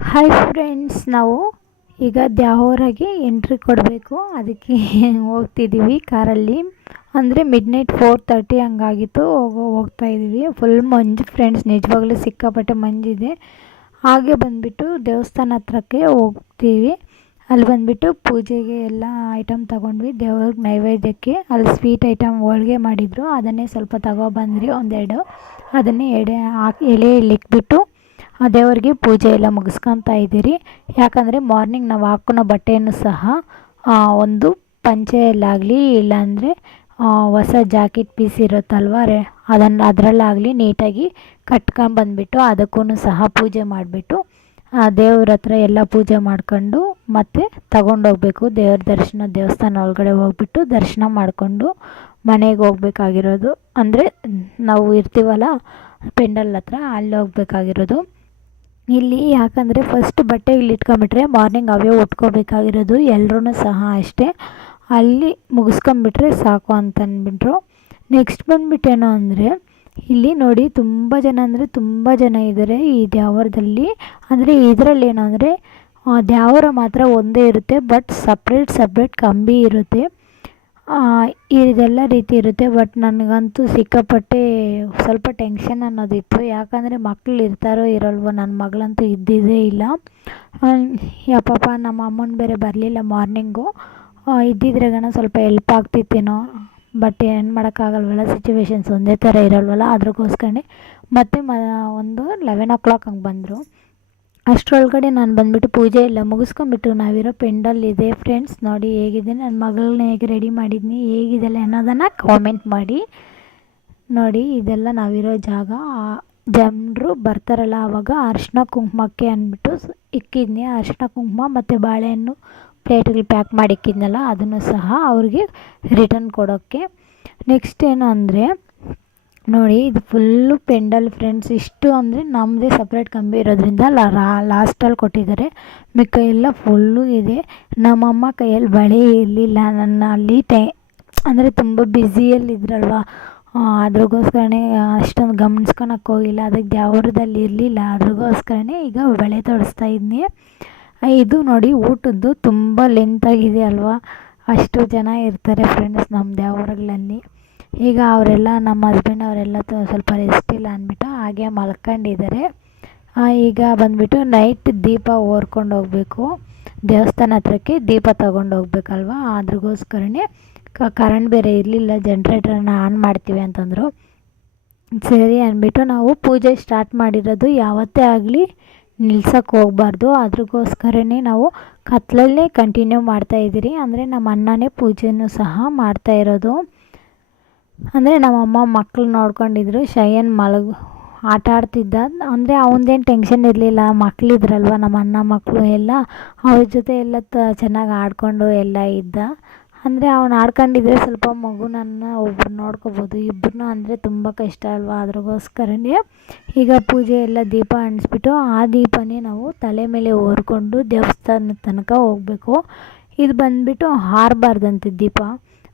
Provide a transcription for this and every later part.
Hi friends, ನಾವು ಈಗ ದ್ಯಾವೂರಾಗೆ entry ಕೊಡಬೇಕು. ಅದಕ್ಕೆ ಹೋಗ್ತಿದ್ದೀವಿ ಕಾರಲ್ಲಿ. ಅಂದರೆ ಮಿಡ್ನೈಟ್ 4:30 ಹಂಗಾಗಿತ್ತು. ಹೋಗ್ತಾಯಿದ್ದೀವಿ. ಫುಲ್ ಮಂಜು ಫ್ರೆಂಡ್ಸ್, ನಿಜವಾಗ್ಲೂ ಸಿಕ್ಕಾಪಟ್ಟೆ ಮಂಜಿದೆ. ಹಾಗೆ ಬಂದುಬಿಟ್ಟು ದೇವಸ್ಥಾನ ಹತ್ರಕ್ಕೆ ಹೋಗ್ತೀವಿ. ಅಲ್ಲಿ ಬಂದುಬಿಟ್ಟು ಪೂಜೆಗೆ ಎಲ್ಲ ಐಟಮ್ ತೊಗೊಂಡ್ವಿ. ದೇವ್ರಿಗೆ ನೈವೇದ್ಯಕ್ಕೆ ಅಲ್ಲಿ ಸ್ವೀಟ್ ಐಟಮ್ ಹೋಳ್ಗೆ ಮಾಡಿದರು. ಅದನ್ನೇ ಸ್ವಲ್ಪ ತಗೊಬಂದ್ರಿ ಒಂದೆರಡು. ಅದನ್ನೇ ಎಲೆಯಲ್ಲಿ ಇಕ್ಬಿಟ್ಟು ಆ ದೇವರಿಗೆ ಪೂಜೆ ಎಲ್ಲ ಮುಗಿಸ್ಕೊತಾ ಇದ್ದೀರಿ. ಯಾಕಂದರೆ ಮಾರ್ನಿಂಗ್ ನಾವು ಹಾಕ್ಕೊಳೋ ಬಟ್ಟೆಯನ್ನು ಸಹ ಒಂದು ಪಂಚೆಯಲ್ಲಾಗಲಿ ಇಲ್ಲಾಂದರೆ ಹೊಸ ಜಾಕೆಟ್ ಪೀಸ್ ಇರುತ್ತಲ್ವ ಅದರಲ್ಲಾಗಲಿ ನೀಟಾಗಿ ಕಟ್ಕೊಂಬಂದ್ಬಿಟ್ಟು ಅದಕ್ಕೂ ಸಹ ಪೂಜೆ ಮಾಡಿಬಿಟ್ಟು ದೇವ್ರ ಹತ್ರ ಎಲ್ಲ ಪೂಜೆ ಮಾಡ್ಕೊಂಡು ಮತ್ತೆ ತಗೊಂಡೋಗ್ಬೇಕು. ದೇವ್ರ ದರ್ಶನ, ದೇವಸ್ಥಾನ ಒಳಗಡೆ ಹೋಗ್ಬಿಟ್ಟು ದರ್ಶನ ಮಾಡಿಕೊಂಡು ಮನೆಗೆ ಹೋಗ್ಬೇಕಾಗಿರೋದು. ಅಂದರೆ ನಾವು ಇರ್ತೀವಲ್ಲ ಪೆಂಡಲ್ ಹತ್ರ, ಅಲ್ಲಿ ಹೋಗ್ಬೇಕಾಗಿರೋದು. ಇಲ್ಲಿ ಯಾಕಂದರೆ ಫಸ್ಟ್ ಬಟ್ಟೆ ಇಲ್ಲಿ ಇಟ್ಕೊಂಬಿಟ್ರೆ ಮಾರ್ನಿಂಗ್ ಅವೇ ಉಟ್ಕೋಬೇಕಾಗಿರೋದು. ಎಲ್ಲರೂ ಸಹ ಅಷ್ಟೇ, ಅಲ್ಲಿ ಮುಗಿಸ್ಕೊಂಬಿಟ್ರೆ ಸಾಕು ಅಂತಂದ್ಬಿಟ್ರು. ನೆಕ್ಸ್ಟ್ ಬಂದುಬಿಟ್ಟೇನು ಅಂದರೆ ಇಲ್ಲಿ ನೋಡಿ ತುಂಬ ಜನ ಅಂದರೆ ತುಂಬ ಜನ ಇದ್ದಾರೆ ಈ ದ್ಯಾವರದಲ್ಲಿ. ಅಂದರೆ ಇದರಲ್ಲೇನು ಅಂದರೆ ದ್ಯಾವರ ಮಾತ್ರ ಒಂದೇ ಇರುತ್ತೆ, ಬಟ್ ಸಪ್ರೇಟ್ ಕಂಬಿ ಇರುತ್ತೆ. ಇದೆಲ್ಲ ರೀತಿ ಇರುತ್ತೆ. ಬಟ್ ನನಗಂತೂ ಸಿಕ್ಕಾಪಟ್ಟೆ ಸ್ವಲ್ಪ ಟೆನ್ಷನ್ ಅನ್ನೋದಿತ್ತು. ಯಾಕಂದರೆ ಮಕ್ಳು ಇರ್ತಾರೋ ಇರಲ್ವೋ, ನನ್ನ ಮಗಳಂತೂ ಇದ್ದಿದ್ದೇ ಇಲ್ಲ. ಪಾಪ ನಮ್ಮ ಅಮ್ಮನ ಬೇರೆ ಬರಲಿಲ್ಲ ಮಾರ್ನಿಂಗು. ಇದ್ದಿದ್ರೆ ಸ್ವಲ್ಪ ಹೆಲ್ಪ್ ಆಗ್ತಿತ್ತೇನೋ. ಬಟ್ ಏನು ಮಾಡೋಕ್ಕಾಗಲ್ವಲ್ಲ, ಸಿಚುವೇಶನ್ಸ್ ಒಂದೇ ಥರ ಇರಲ್ವಲ್ಲ. ಅದ್ರಗೋಸ್ಕರನೇ ಮತ್ತೆ ಒಂದು 11 o'clock ಹಂಗೆ ಬಂದರು. ಅಷ್ಟರೊಳಗಡೆ ನಾನು ಬಂದುಬಿಟ್ಟು ಪೂಜೆ ಎಲ್ಲ ಮುಗಿಸ್ಕೊಂಬಿಟ್ಟು ನಾವಿರೋ ಪೆಂಡಲ್ ಇದೆ ಫ್ರೆಂಡ್ಸ್. ನೋಡಿ ಹೇಗಿದೆ, ನನ್ನ ಮಗಳನ್ನ ಹೇಗೆ ರೆಡಿ ಮಾಡಿದ್ನಿ, ಹೇಗಿದೆಲ್ಲ ಅನ್ನೋದನ್ನು ಕಾಮೆಂಟ್ ಮಾಡಿ. ನೋಡಿ ಇದೆಲ್ಲ ನಾವಿರೋ ಜಾಗ. ಜನರು ಬರ್ತಾರಲ್ಲ ಆವಾಗ ಅರಿಶಿನ ಕುಂಕುಮಕ್ಕೆ ಅಂದ್ಬಿಟ್ಟು ಇಕ್ಕಿದ್ನಿ. ಅರಿಶಿನ ಕುಂಕುಮ ಮತ್ತು ಬಾಳೆಹಣ್ಣು ಪ್ಲೇಟ್ಗಳು ಪ್ಯಾಕ್ ಮಾಡಿ ಇಕ್ಕಿದ್ನಲ್ಲ, ಅದನ್ನು ಸಹ ಅವ್ರಿಗೆ ರಿಟರ್ನ್ ಕೊಡೋಕ್ಕೆ. ನೆಕ್ಸ್ಟ್ ಏನು ಅಂದರೆ ನೋಡಿ, ಇದು ಫುಲ್ಲು ಪೆಂಡಲ್ ಫ್ರೆಂಡ್ಸ್. ಇಷ್ಟು ಅಂದರೆ ನಮ್ಮದೇ ಸಪ್ರೇಟ್ ಕಂಬಿ ಇರೋದ್ರಿಂದ ಲಾಸ್ಟಲ್ಲಿ ಕೊಟ್ಟಿದ್ದಾರೆ. ಮಿಕ್ಕ ಎಲ್ಲ ಫುಲ್ಲು ಇದೆ. ನಮ್ಮಮ್ಮ ಕೈಯಲ್ಲಿ ಬಳೆ ಇರಲಿಲ್ಲ. ನನ್ನ ಅಲ್ಲಿ ಅಂದರೆ ತುಂಬ ಬ್ಯುಸಿಯಲ್ಲಿದ್ರಲ್ವ, ಅದ್ರಗೋಸ್ಕರನೇ ಅಷ್ಟೊಂದು ಗಮನಿಸ್ಕೊಳಕ್ಕೆ ಹೋಗಿಲ್ಲ. ಅದಕ್ಕೆ ದ್ಯಾವರದಲ್ಲಿ ಇರಲಿಲ್ಲ, ಅದ್ರಗೋಸ್ಕರನೇ ಈಗ ಬಳೆ ತೊಡಿಸ್ತಾ ಇದ್ನಿ. ಇದು ನೋಡಿ ಊಟದ್ದು ತುಂಬ ಲೆಂತಾಗಿದೆ ಅಲ್ವಾ. ಅಷ್ಟು ಜನ ಇರ್ತಾರೆ ಫ್ರೆಂಡ್ಸ್ ನಮ್ಮ ದ್ಯಾವರಗಳಲ್ಲಿ. ಈಗ ಅವರೆಲ್ಲ ನಮ್ಮ ಹಸ್ಬೆಂಡ್ ಅವರೆಲ್ಲ ಸ್ವಲ್ಪ ರೆಸ್ಟ್ ಇಲ್ಲ ಅಂದ್ಬಿಟ್ಟು ಹಾಗೆ ಮಲ್ಕೊಂಡಿದ್ದಾರೆ. ಈಗ ಬಂದುಬಿಟ್ಟು ನೈಟ್ ದೀಪ ಓರ್ಕೊಂಡು ಹೋಗಬೇಕು. ದೇವಸ್ಥಾನ ಹತ್ರಕ್ಕೆ ದೀಪ ತಗೊಂಡು ಹೋಗ್ಬೇಕಲ್ವ, ಅದ್ರಗೋಸ್ಕರನೇ ಕರೆಂಟ್ ಬೇರೆ ಇರಲಿಲ್ಲ. ಜನ್ರೇಟರನ್ನ ಆನ್ ಮಾಡ್ತೀವಿ ಅಂತಂದರು. ಸರಿ ಅಂದ್ಬಿಟ್ಟು ನಾವು ಪೂಜೆ ಸ್ಟಾರ್ಟ್ ಮಾಡಿರೋದು ಯಾವತ್ತೇ ಆಗಲಿ ನಿಲ್ಸೋಕ್ಕೆ ಹೋಗಬಾರ್ದು. ಅದ್ರಗೋಸ್ಕರನೇ ನಾವು ಕತ್ಲಲ್ಲೇ ಕಂಟಿನ್ಯೂ ಮಾಡ್ತಾಯಿದ್ದೀರಿ. ಅಂದರೆ ನಮ್ಮ ಅಣ್ಣನೇ ಪೂಜೆನೂ ಸಹ ಮಾಡ್ತಾ ಇರೋದು. ಅಂದರೆ ನಮ್ಮಮ್ಮ ಮಕ್ಕಳು ನೋಡ್ಕೊಂಡಿದ್ರು. ಶಯನ್ ಆಟ ಆಡ್ತಿದ್ದ. ಅಂದರೆ ಅವನದೇನು ಟೆನ್ಷನ್ ಇರಲಿಲ್ಲ, ಮಕ್ಕಳಿದ್ರಲ್ವ ನಮ್ಮ ಅಣ್ಣ ಮಕ್ಕಳು ಎಲ್ಲ, ಅವ್ರ ಜೊತೆ ಎಲ್ಲ ಚೆನ್ನಾಗಿ ಆಡಿಕೊಂಡು ಎಲ್ಲ ಇದ್ದ. ಅಂದರೆ ಅವ್ನು ಆಡ್ಕೊಂಡಿದ್ರೆ ಸ್ವಲ್ಪ ಮಗುನನ್ನ ಒಬ್ರು ನೋಡ್ಕೋಬೋದು. ಇಬ್ಬರನ್ನೂ ಅಂದರೆ ತುಂಬ ಕಷ್ಟ ಅಲ್ವಾ. ಅದ್ರಗೋಸ್ಕರನೇ ಈಗ ಪೂಜೆ ಎಲ್ಲ ದೀಪ ಅಂಟಿಸ್ಬಿಟ್ಟು ಆ ದೀಪನೇ ನಾವು ತಲೆ ಮೇಲೆ ಹೊರ್ಕೊಂಡು ದೇವಸ್ಥಾನದ ತನಕ ಹೋಗಬೇಕು. ಇದು ಬಂದುಬಿಟ್ಟು ಹಾರಬಾರ್ದಂತೆ ದೀಪ,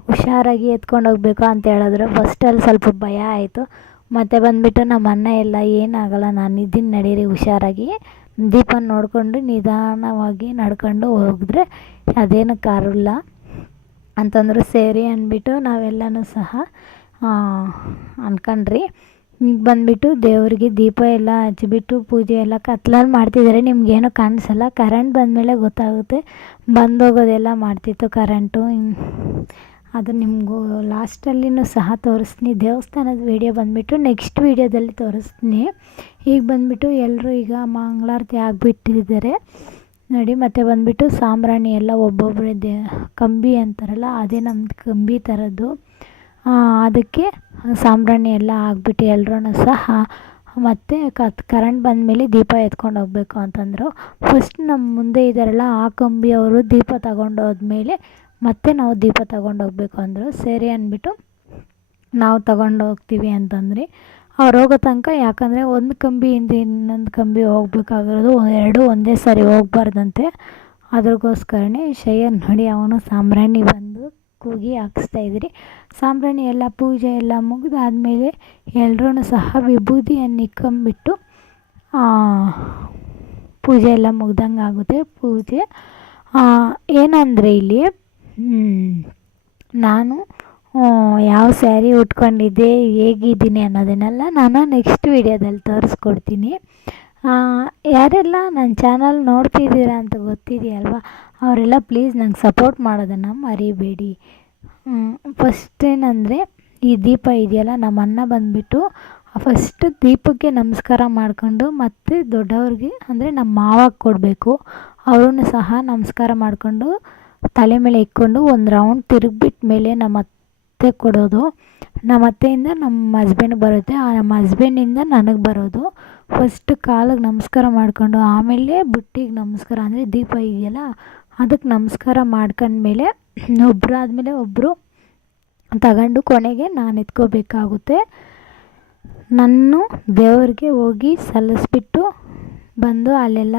ಹುಷಾರಾಗಿ ಎತ್ಕೊಂಡು ಹೋಗ್ಬೇಕು ಅಂತ ಹೇಳಿದ್ರು. ಫಸ್ಟಲ್ಲಿ ಸ್ವಲ್ಪ ಭಯ ಆಯಿತು. ಮತ್ತು ಬಂದುಬಿಟ್ಟು ನಮ್ಮ ಅಣ್ಣ ಎಲ್ಲ ಏನಾಗಲ್ಲ, ನಾನು ಇದ್ದೀನಿ ನಡೀರಿ ಹುಷಾರಾಗಿ, ದೀಪ ನೋಡಿಕೊಂಡು ನಿಧಾನವಾಗಿ ನಡ್ಕೊಂಡು ಹೋಗಿದ್ರೆ ಅದೇನಕ್ಕೆ ಕಾರಲ್ಲ ಅಂತಂದರು. ಸೇರಿ ಅಂದ್ಬಿಟ್ಟು ನಾವೆಲ್ಲನೂ ಸಹ ಅಂದ್ಕೊಂಡ್ರಿ. ಈಗ ಬಂದುಬಿಟ್ಟು ದೇವರಿಗೆ ದೀಪ ಎಲ್ಲ ಹಚ್ಚಿಬಿಟ್ಟು ಪೂಜೆ ಎಲ್ಲ ಕತ್ಲಲ್ಲಿ ಮಾಡ್ತಿದ್ದಾರೆ. ನಿಮಗೇನು ಕಾಣಿಸಲ್ಲ, ಕರೆಂಟ್ ಬಂದಮೇಲೆ ಗೊತ್ತಾಗುತ್ತೆ. ಬಂದೋಗೋದೆಲ್ಲ ಮಾಡ್ತಿತ್ತು ಕರೆಂಟು. ಅದು ನಿಮಗೂ ಲಾಸ್ಟಲ್ಲಿನೂ ಸಹ ತೋರಿಸ್ತೀನಿ. ದೇವಸ್ಥಾನದ ವೀಡಿಯೋ ಬಂದುಬಿಟ್ಟು ನೆಕ್ಸ್ಟ್ ವೀಡಿಯೋದಲ್ಲಿ ತೋರಿಸ್ತೀನಿ. ಈಗ ಬಂದುಬಿಟ್ಟು ಎಲ್ಲರೂ ಈಗ ಮಂಗಳಾರತಿ ಆಗಿಬಿಟ್ಟಿದ್ದಾರೆ ನೋಡಿ. ಮತ್ತು ಬಂದುಬಿಟ್ಟು ಸಾಂಬ್ರಾಣಿ ಎಲ್ಲ ಒಬ್ಬೊಬ್ಬರೇ ಕಂಬಿ ಅಂತಾರಲ್ಲ, ಅದೇ ನಮ್ಮದು ಕಂಬಿ ಥರದ್ದು. ಅದಕ್ಕೆ ಸಾಂಬ್ರಾಣಿ ಎಲ್ಲ ಆಗಿಬಿಟ್ಟು ಎಲ್ಲರೂ ಸಹ ಮತ್ತು ಕರೆಂಟ್ ಬಂದಮೇಲೆ ದೀಪ ಎತ್ಕೊಂಡು ಹೋಗ್ಬೇಕು ಅಂತಂದರು. ಫಸ್ಟ್ ನಮ್ಮ ಮುಂದೆ ಇದ್ದಾರಲ್ಲ ಆ ಕಂಬಿ ಅವರು ದೀಪ ತಗೊಂಡೋದ್ಮೇಲೆ ಮತ್ತೆ ನಾವು ದೀಪ ತಗೊಂಡೋಗ್ಬೇಕು ಅಂದರು. ಸರಿ ಅಂದ್ಬಿಟ್ಟು ನಾವು ತಗೊಂಡೋಗ್ತೀವಿ ಅಂತಂದ್ರಿ. ಅವ್ರು ಹೋಗೋ ತನಕ, ಯಾಕಂದರೆ ಒಂದು ಕಂಬಿಯಿಂದ ಇನ್ನೊಂದು ಕಂಬಿ ಹೋಗ್ಬೇಕಾಗಿರೋದು, ಎರಡೂ ಒಂದೇ ಸಾರಿ ಹೋಗ್ಬಾರ್ದಂತೆ. ಅದ್ರಗೋಸ್ಕರನೇ ಶಯನ್ ನೋಡಿ ಅವನು ಸಾಂಬ್ರಾಣಿ ಬಂದು ಕೂಗಿ ಹಾಕಿಸ್ತಾಯಿದ್ರಿ. ಸಾಂಬ್ರಾಣಿ ಎಲ್ಲ ಪೂಜೆ ಎಲ್ಲ ಮುಗಿದಾದ್ಮೇಲೆ ಎಲ್ಲರೂ ಸಹ ವಿಭೂತಿಯನ್ನು ಇಕ್ಕೊಂಬಿಟ್ಟು ಪೂಜೆ ಎಲ್ಲ ಮುಗ್ದಂಗೆ ಆಗುತ್ತೆ. ಪೂಜೆ ಏನಂದರೆ ಇಲ್ಲಿ ನಾನು ಯಾವ ಸ್ಯಾರಿ ಉಟ್ಕೊಂಡಿದ್ದೆ, ಹೇಗಿದ್ದೀನಿ ಅನ್ನೋದನ್ನೆಲ್ಲ ನಾನು ನೆಕ್ಸ್ಟ್ ವೀಡಿಯೋದಲ್ಲಿ ತೋರಿಸ್ಕೊಡ್ತೀನಿ. ಯಾರೆಲ್ಲ ನನ್ನ ಚಾನಲ್ ನೋಡ್ತಿದ್ದೀರಾ ಅಂತ ಗೊತ್ತಿದೆಯಲ್ವ, ಅವರೆಲ್ಲ ಪ್ಲೀಸ್ ನಂಗೆ ಸಪೋರ್ಟ್ ಮಾಡೋದನ್ನು ಮರಿಬೇಡಿ. ಫಸ್ಟ್ ಏನಂದರೆ ಈ ದೀಪ ಇದೆಯಲ್ಲ, ನಮ್ಮ ಅಣ್ಣ ಬಂದುಬಿಟ್ಟು ಫಸ್ಟ್ ದೀಪಕ್ಕೆ ನಮಸ್ಕಾರ ಮಾಡಿಕೊಂಡು ಮತ್ತು ದೊಡ್ಡವ್ರಿಗೆ ಅಂದರೆ ನಮ್ಮ ಮಾವಾಗ ಕೊಡಬೇಕು. ಅವ್ರೂ ಸಹ ನಮಸ್ಕಾರ ಮಾಡಿಕೊಂಡು ತಲೆ ಮೇಲೆ ಇಕ್ಕೊಂಡು ಒಂದು ರೌಂಡ್ ತಿರುಗಿಬಿಟ್ಟ ಮೇಲೆ ನಮ್ಮ ಅತ್ತೆ ಕೊಡೋದು. ನಮ್ಮ ಅತ್ತೆಯಿಂದ ನಮ್ಮ ಹಸ್ಬೆಂಡ್ಗೆ ಬರುತ್ತೆ, ನಮ್ಮ ಹಸ್ಬೆಂಡಿಂದ ನನಗೆ ಬರೋದು. ಫಸ್ಟ್ ಕಾಲಿಗೆ ನಮಸ್ಕಾರ ಮಾಡಿಕೊಂಡು ಆಮೇಲೆ ಬುಟ್ಟಿಗೆ ನಮಸ್ಕಾರ ಅಂದರೆ ದೀಪ ಇದೆಯಲ್ಲ ಅದಕ್ಕೆ ನಮಸ್ಕಾರ ಮಾಡ್ಕೊಂಡ್ಮೇಲೆ ಒಬ್ಬರಾದ್ಮೇಲೆ ಒಬ್ಬರು ತಗೊಂಡು ಕೊನೆಗೆ ನಾನು ಎತ್ಕೋಬೇಕಾಗುತ್ತೆ. ನಾನು ದೇವ್ರಿಗೆ ಹೋಗಿ ಸಲ್ಲಿಸ್ಬಿಟ್ಟು ಬಂದು ಅಲ್ಲೆಲ್ಲ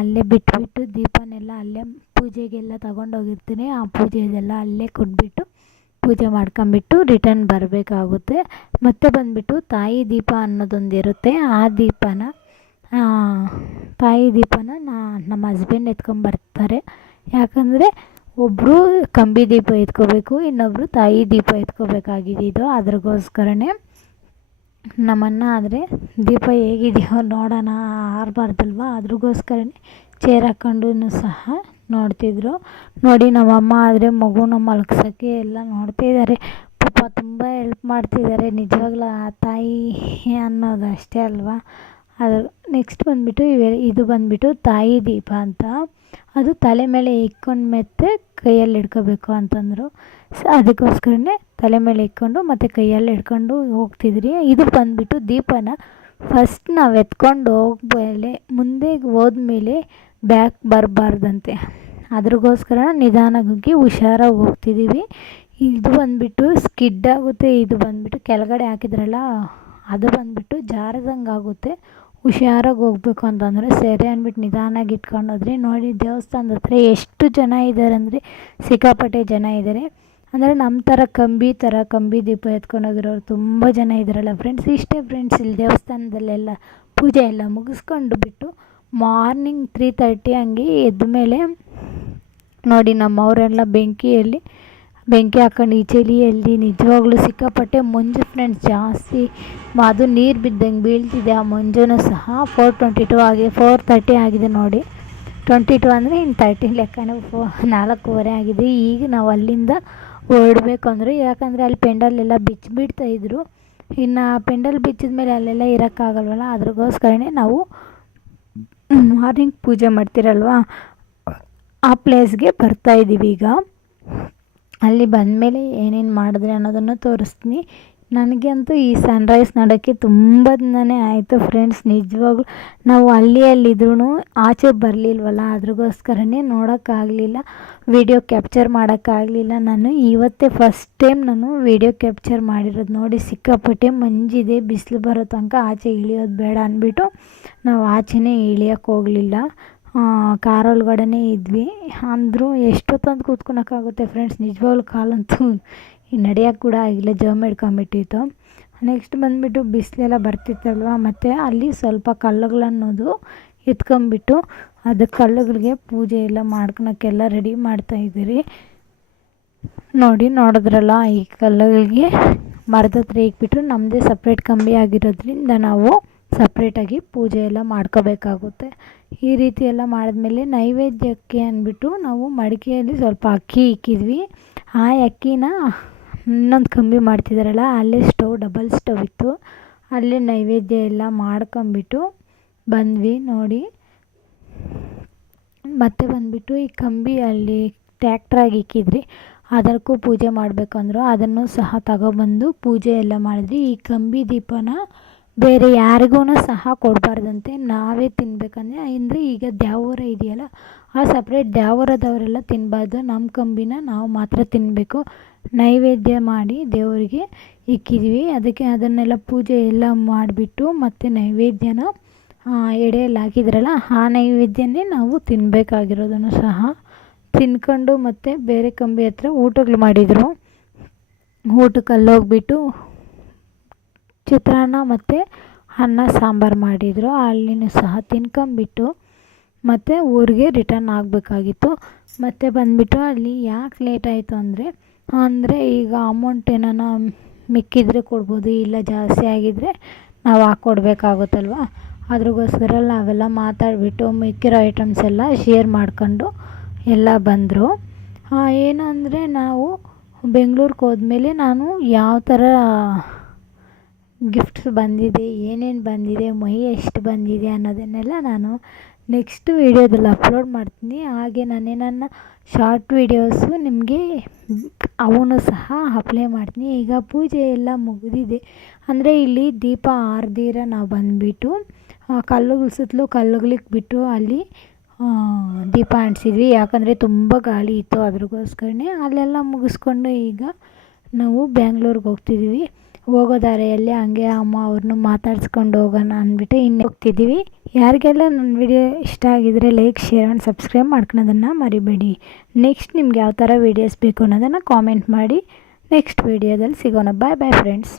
ಅಲ್ಲೇ ಬಿಟ್ಬಿಟ್ಟು ದೀಪನೆಲ್ಲ ಅಲ್ಲೇ ಪೂಜೆಗೆಲ್ಲ ತಗೊಂಡೋಗಿರ್ತೀನಿ. ಆ ಪೂಜೆದೆಲ್ಲ ಅಲ್ಲೇ ಕೊಟ್ಬಿಟ್ಟು ಪೂಜೆ ಮಾಡ್ಕೊಂಬಿಟ್ಟು ರಿಟರ್ನ್ ಬರಬೇಕಾಗುತ್ತೆ. ಮತ್ತೆ ಬಂದುಬಿಟ್ಟು ತಾಯಿ ದೀಪ ಅನ್ನೋದೊಂದು ಇರುತ್ತೆ. ಆ ದೀಪನ ತಾಯಿ ದೀಪನ ನಮ್ಮ ಹಸ್ಬೆಂಡ್ ಎತ್ಕೊಂಬರ್ತಾರೆ. ಯಾಕಂದರೆ ಒಬ್ಬರು ಕಂಬಿ ದೀಪ ಎತ್ಕೋಬೇಕು, ಇನ್ನೊಬ್ಬರು ತಾಯಿ ದೀಪ ಎತ್ಕೋಬೇಕಾಗಿದ್ದು. ಅದ್ರಗೋಸ್ಕರನೇ ನಮ್ಮನ್ನ ಆದರೆ ದೀಪ ಹೇಗಿದೆಯೋ ನೋಡೋಣ ಆರಬಾರ್ದಲ್ವ, ಅದ್ರಗೋಸ್ಕರನೇ ಚೇರ್ ಹಾಕ್ಕೊಂಡು ಸಹ ನೋಡ್ತಿದ್ರು. ನೋಡಿ ನಮ್ಮಮ್ಮ ಆದರೆ ಮಗುನ ಮಲಗ್ಸೋಕ್ಕೆ ಎಲ್ಲ ನೋಡ್ತಿದ್ದಾರೆ. ಪಾಪ ತುಂಬ ಹೆಲ್ಪ್ ಮಾಡ್ತಿದ್ದಾರೆ. ನಿಜವಾಗ್ಲೂ ಆ ತಾಯಿ ಅನ್ನೋದು ಅಷ್ಟೇ ಅಲ್ವಾ. ಅದು ನೆಕ್ಸ್ಟ್ ಬಂದುಬಿಟ್ಟು ಇದು ಬಂದುಬಿಟ್ಟು ತಾಯಿ ದೀಪ ಅಂತ. ಅದು ತಲೆ ಮೇಲೆ ಇಕ್ಕೊಂಡು ಮತ್ತೆ ಕೈಯಲ್ಲಿ ಹಿಡ್ಕೋಬೇಕು ಅಂತಂದರು. ಅದಕ್ಕೋಸ್ಕರನೇ ತಲೆ ಮೇಲೆ ಇಕ್ಕೊಂಡು ಮತ್ತು ಕೈಯಲ್ಲಿ ಹಿಡ್ಕೊಂಡು ಹೋಗ್ತಿದ್ರಿ. ಇದು ಬಂದುಬಿಟ್ಟು ದೀಪನ ಫಸ್ಟ್ ನಾವು ಎತ್ಕೊಂಡು ಹೋಗ್ಮೇಲೆ ಮುಂದೆ ಹೋದ್ಮೇಲೆ ಬ್ಯಾಕ್ ಬರಬಾರ್ದಂತೆ. ಅದ್ರಗೋಸ್ಕರ ನಿಧಾನವಾಗಿ ಹುಷಾರಾಗಿ ಹೋಗ್ತಿದ್ದೀವಿ. ಇದು ಬಂದುಬಿಟ್ಟು ಸ್ಕಿಡ್ ಆಗುತ್ತೆ. ಇದು ಬಂದುಬಿಟ್ಟು ಕೆಳಗಡೆ ಹಾಕಿದ್ರಲ್ಲ ಅದು ಬಂದುಬಿಟ್ಟು ಜಾರದಂಗೆ ಆಗುತ್ತೆ. ಹುಷಾರಾಗಿ ಹೋಗ್ಬೇಕು ಅಂತಂದರೆ ಸರಿ ಅಂದ್ಬಿಟ್ಟು ನಿಧಾನಾಗಿ ಇಟ್ಕೊಂಡೋದ್ರಿ. ನೋಡಿ ದೇವಸ್ಥಾನದ ಹತ್ರ ಎಷ್ಟು ಜನ ಇದ್ದಾರೆ ಅಂದರೆ ಸಿಕ್ಕಾಪಟ್ಟೆ ಜನ ಇದ್ದಾರೆ. ಅಂದರೆ ನಮ್ಮ ಕಂಬಿ ದೀಪ ಎತ್ಕೊಂಡೋಗಿರೋರು ತುಂಬ ಜನ ಇದ್ದಾರಲ್ಲ ಫ್ರೆಂಡ್ಸ್. ಇಷ್ಟೇ ಫ್ರೆಂಡ್ಸ್, ಇಲ್ಲಿ ದೇವಸ್ಥಾನದಲ್ಲೆಲ್ಲ ಪೂಜೆ ಎಲ್ಲ ಮುಗಿಸ್ಕೊಂಡು ಬಿಟ್ಟು ಮಾರ್ನಿಂಗ್ 3:30 ಹಂಗೆ ಎದ್ದ ಮೇಲೆ ನೋಡಿ ನಮ್ಮವರೆಲ್ಲ ಬೆಂಕಿ ಹಾಕೊಂಡು ಈ ಚಳಿಯಲ್ಲಿ ನಿಜವಾಗ್ಲೂ ಸಿಕ್ಕಾಪಟ್ಟೆ ಮಂಜು ಫ್ರೆಂಡ್ಸ್ ಜಾಸ್ತಿ. ಅದು ನೀರು ಬಿದ್ದಂಗೆ ಬೀಳ್ತಿದೆ. ಆ ಮಂಜುನೂ ಸಹ 4:30 ಆಗಿದೆ ನೋಡಿ. 22 ಅಂದರೆ ಇನ್ನು 13 ಲೆಕ್ಕನೇ 4:15 ಆಗಿದೆ. ಈಗ ನಾವು ಅಲ್ಲಿಂದ ಹೊರಡಬೇಕು ಅಂದರೆ, ಯಾಕಂದರೆ ಅಲ್ಲಿ ಪೆಂಡಲ್ಲೆಲ್ಲ ಬಿಚ್ಚಿಬಿಡ್ತಾಯಿದ್ರು. ಇನ್ನು ಪೆಂಡಲ್ ಬಿಚ್ಚಿದ ಮೇಲೆ ಅಲ್ಲೆಲ್ಲ ಇರೋಕ್ಕಾಗಲ್ವಲ್ಲ, ಅದ್ರಗೋಸ್ಕರನೇ ನಾವು ಮಾರ್ನಿಂಗ್ ಪೂಜೆ ಮಾಡ್ತಿರಲ್ವ ಆ ಪ್ಲೇಸ್ಗೆ ಬರ್ತಾಯಿದ್ದೀವಿ. ಈಗ ಅಲ್ಲಿ ಬಂದಮೇಲೆ ಏನೇನು ಮಾಡಿದ್ರೆ ಅನ್ನೋದನ್ನು ತೋರಿಸ್ತೀನಿ. ನನಗೆ ಅಂತೂ ಈ ಸನ್ರೈಸ್ ನೋಡೋಕ್ಕೆ ತುಂಬ ದಿನವೇ ಆಯಿತು ಫ್ರೆಂಡ್ಸ್. ನಿಜವಾಗ್ಲೂ ನಾವು ಅಲ್ಲಿದ್ರೂ ಆಚೆ ಬರಲಿಲ್ವಲ್ಲ, ಅದ್ರಗೋಸ್ಕರನೇ ನೋಡೋಕ್ಕಾಗಲಿಲ್ಲ, ವಿಡಿಯೋ ಕ್ಯಾಪ್ಚರ್ ಮಾಡೋಕ್ಕಾಗಲಿಲ್ಲ. ನಾನು ಇವತ್ತೇ ಫಸ್ಟ್ ಟೈಮ್ ನಾನು ವಿಡಿಯೋ ಕ್ಯಾಪ್ಚರ್ ಮಾಡಿರೋದು. ನೋಡಿ ಸಿಕ್ಕಾಪಟ್ಟೆ ಮಂಜಿದೆ, ಬಿಸಿಲು ಬರೋ ತನಕ ಆಚೆ ಇಳಿಯೋದು ಬೇಡ ಅಂದ್ಬಿಟ್ಟು ನಾವು ಆಚೆನೇ ಇಳಿಯೋಕ್ಕೆ ಹೋಗಲಿಲ್ಲ. ಕಾರೊಳಗಡೆನೇ ಇದ್ವಿ. ಅಂದರೂ ಎಷ್ಟೊತ್ತಂದು ಕೂತ್ಕೊಳಕ್ಕಾಗುತ್ತೆ ಫ್ರೆಂಡ್ಸ್. ನಿಜವಾಗ್ಲೂ ಕಾಲಂತೂ ನಡೆಯೋಕ್ಕೆ ಕೂಡ ಆಗಿಲ್ಲ, ಜಮ್ ಹಿಡ್ಕೊಂಬಿಟ್ಟಿತ್ತು. ನೆಕ್ಸ್ಟ್ ಬಂದುಬಿಟ್ಟು ಬಿಸಿಲೆಲ್ಲ ಬರ್ತಿತ್ತಲ್ವ, ಮತ್ತು ಅಲ್ಲಿ ಸ್ವಲ್ಪ ಕಲ್ಲುಗಳನ್ನೋದು ಎತ್ಕೊಂಬಿಟ್ಟು ಅದು ಕಲ್ಲುಗಳಿಗೆ ಪೂಜೆ ಎಲ್ಲ ಮಾಡ್ಕೊಳಕ್ಕೆಲ್ಲ ರೆಡಿ ಮಾಡ್ತಾಯಿದ್ದೀರಿ. ನೋಡಿದ್ರಲ್ಲ, ಈ ಕಲ್ಲುಗಳಿಗೆ ಮರದ ಹತ್ರ ಇಕ್ಬಿಟ್ಟು ನಮ್ಮದೇ ಸಪ್ರೇಟ್ ಕಂಬಿ ಆಗಿರೋದ್ರಿಂದ ನಾವು ಸಪ್ರೇಟಾಗಿ ಪೂಜೆ ಎಲ್ಲ ಮಾಡ್ಕೋಬೇಕಾಗುತ್ತೆ. ಈ ರೀತಿ ಎಲ್ಲ ಮಾಡಿದ್ಮೇಲೆ ನೈವೇದ್ಯಕ್ಕೆ ಅಂದ್ಬಿಟ್ಟು ನಾವು ಮಡಿಕೆಯಲ್ಲಿ ಸ್ವಲ್ಪ ಅಕ್ಕಿ ಇಕ್ಕಿದ್ವಿ. ಆ ಅಕ್ಕಿನ ಇನ್ನೊಂದು ಕಂಬಿ ಮಾಡ್ತಿದ್ದಾರಲ್ಲ ಅಲ್ಲೇ ಡಬಲ್ ಸ್ಟವ್ ಇತ್ತು, ಅಲ್ಲೇ ನೈವೇದ್ಯ ಎಲ್ಲ ಮಾಡ್ಕೊಂಬಿಟ್ಟು ಬಂದ್ವಿ. ನೋಡಿ ಮತ್ತೆ ಬಂದುಬಿಟ್ಟು ಈ ಕಂಬಿ ಅಲ್ಲಿ ಟ್ಯಾಕ್ಟ್ರಾಗಿ ಇಕ್ಕಿದ್ರಿ, ಅದಕ್ಕೂ ಪೂಜೆ ಮಾಡಬೇಕಂದ್ರು ಅದನ್ನು ಸಹ ತಗೊಬಂದು ಪೂಜೆ ಎಲ್ಲ ಮಾಡಿದ್ವಿ. ಈ ಕಂಬಿ ದೀಪನ ಬೇರೆ ಯಾರಿಗೂ ಸಹ ಕೊಡಬಾರ್ದಂತೆ, ನಾವೇ ತಿನ್ನಬೇಕಂದ್ರೆ. ಅಂದರೆ ಈಗ ದ್ಯಾವೂರ ಇದೆಯಲ್ಲ, ಆ ಸಪ್ರೇಟ್ ದ್ಯಾವೂರದವರೆಲ್ಲ ತಿನ್ನಬಾರ್ದು, ನಮ್ಮ ಕಂಬಿನ ನಾವು ಮಾತ್ರ ತಿನ್ನಬೇಕು. ನೈವೇದ್ಯ ಮಾಡಿ ದೇವರಿಗೆ ಇಕ್ಕಿದ್ವಿ. ಅದಕ್ಕೆ ಅದನ್ನೆಲ್ಲ ಪೂಜೆ ಎಲ್ಲ ಮಾಡಿಬಿಟ್ಟು ಮತ್ತು ನೈವೇದ್ಯನ ಎಡೆಯಲ್ಲಿ ಹಾಕಿದ್ರಲ್ಲ ಆ ನೈವೇದ್ಯನೇ ನಾವು ತಿನ್ನಬೇಕಾಗಿರೋದನ್ನು ಸಹ ತಿನ್ಕೊಂಡು ಮತ್ತು ಬೇರೆ ಕಂಬಿ ಹತ್ರ ಊಟಗಳು ಮಾಡಿದರು. ಊಟಕ್ಕೆ ಅಲ್ಲೋಗ್ಬಿಟ್ಟು ಚಿತ್ರಾನ್ನ ಮತ್ತು ಅನ್ನ ಸಾಂಬಾರು ಮಾಡಿದರು. ಅಲ್ಲಿನೂ ಸಹ ತಿನ್ಕೊಂಬಿಟ್ಟು ಮತ್ತು ಊರಿಗೆ ರಿಟರ್ನ್ ಆಗಬೇಕಾಗಿತ್ತು. ಮತ್ತು ಬಂದುಬಿಟ್ಟು ಅಲ್ಲಿ ಯಾಕೆ ಲೇಟ್ ಆಯಿತು ಅಂದರೆ ಈಗ ಅಮೌಂಟ್ ಏನಾನ ಮಿಕ್ಕಿದರೆ ಕೊಡ್ಬೋದು, ಇಲ್ಲ ಜಾಸ್ತಿ ಆಗಿದ್ದರೆ ನಾವು ಹಾಕ್ಕೊಡ್ಬೇಕಾಗುತ್ತಲ್ವ. ಅದ್ರಗೋಸ್ಕರ ನಾವೆಲ್ಲ ಮಾತಾಡಿಬಿಟ್ಟು ಮಿಕ್ಕಿರೋ ಐಟಮ್ಸ್ ಎಲ್ಲ ಶೇರ್ ಮಾಡ್ಕೊಂಡು ಎಲ್ಲ ಬಂದರು. ಏನು ಅಂದರೆ ನಾವು ಬೆಂಗ್ಳೂರಿಗೆ ಹೋದ್ಮೇಲೆ ನಾನು ಯಾವ ಥರ ಗಿಫ್ಟ್ಸ್ ಬಂದಿದೆ, ಏನೇನು ಬಂದಿದೆ, ಮೈ ಎಷ್ಟು ಬಂದಿದೆ ಅನ್ನೋದನ್ನೆಲ್ಲ ನಾನು ನೆಕ್ಸ್ಟ್ ವೀಡಿಯೋದಲ್ಲಿ ಅಪ್ಲೋಡ್ ಮಾಡ್ತೀನಿ. ಹಾಗೆ ನನ್ನ ಶಾರ್ಟ್ ವೀಡಿಯೋಸು ನಿಮಗೆ ಅವನು ಸಹ ಅಪ್ಲೈ ಮಾಡ್ತೀನಿ. ಈಗ ಪೂಜೆ ಎಲ್ಲ ಮುಗಿದಿದೆ. ಅಂದರೆ ಇಲ್ಲಿ ದೀಪ ಆರ್ದಿರ ನಾವು ಬಂದುಬಿಟ್ಟು ಕಲ್ಲುಗಳ ಸುತ್ತಲೂ ಕಲ್ಲುಗಳಿಗೆ ಬಿಟ್ಟು ಅಲ್ಲಿ ದೀಪ ಅಂಟಿಸಿದ್ವಿ. ಯಾಕಂದರೆ ತುಂಬ ಗಾಳಿ ಇತ್ತು, ಅದ್ರಗೋಸ್ಕರನೇ. ಅಲ್ಲೆಲ್ಲ ಮುಗಿಸ್ಕೊಂಡು ಈಗ ನಾವು ಬ್ಯಾಂಗ್ಳೂರಿಗೆ ಹೋಗ್ತಿದ್ದೀವಿ. ಹೋಗೋ ದಾರಿಯಲ್ಲಿ ಹಂಗೆ ಅಮ್ಮ ಅವ್ರನ್ನೂ ಮಾತಾಡ್ಸ್ಕೊಂಡು ಹೋಗೋಣ ಅಂದ್ಬಿಟ್ಟು ಇನ್ನು ಹೋಗ್ತಿದ್ದೀವಿ. ಯಾರಿಗೆಲ್ಲ ನನ್ನ ವಿಡಿಯೋ ಇಷ್ಟ ಆಗಿದರೆ ಲೈಕ್, ಶೇರ್ ಆ್ಯಂಡ್ ಸಬ್ಸ್ಕ್ರೈಬ್ ಮಾಡ್ಕೊಳೋದನ್ನು ಮರಿಬೇಡಿ. ನೆಕ್ಸ್ಟ್ ನಿಮ್ಗೆ ಯಾವ ಥರ ವೀಡಿಯೋಸ್ ಬೇಕು ಅನ್ನೋದನ್ನು ಕಾಮೆಂಟ್ ಮಾಡಿ. ನೆಕ್ಸ್ಟ್ ವೀಡಿಯೋದಲ್ಲಿ ಸಿಗೋಣ. ಬಾಯ್ ಬಾಯ್ ಫ್ರೆಂಡ್ಸ್.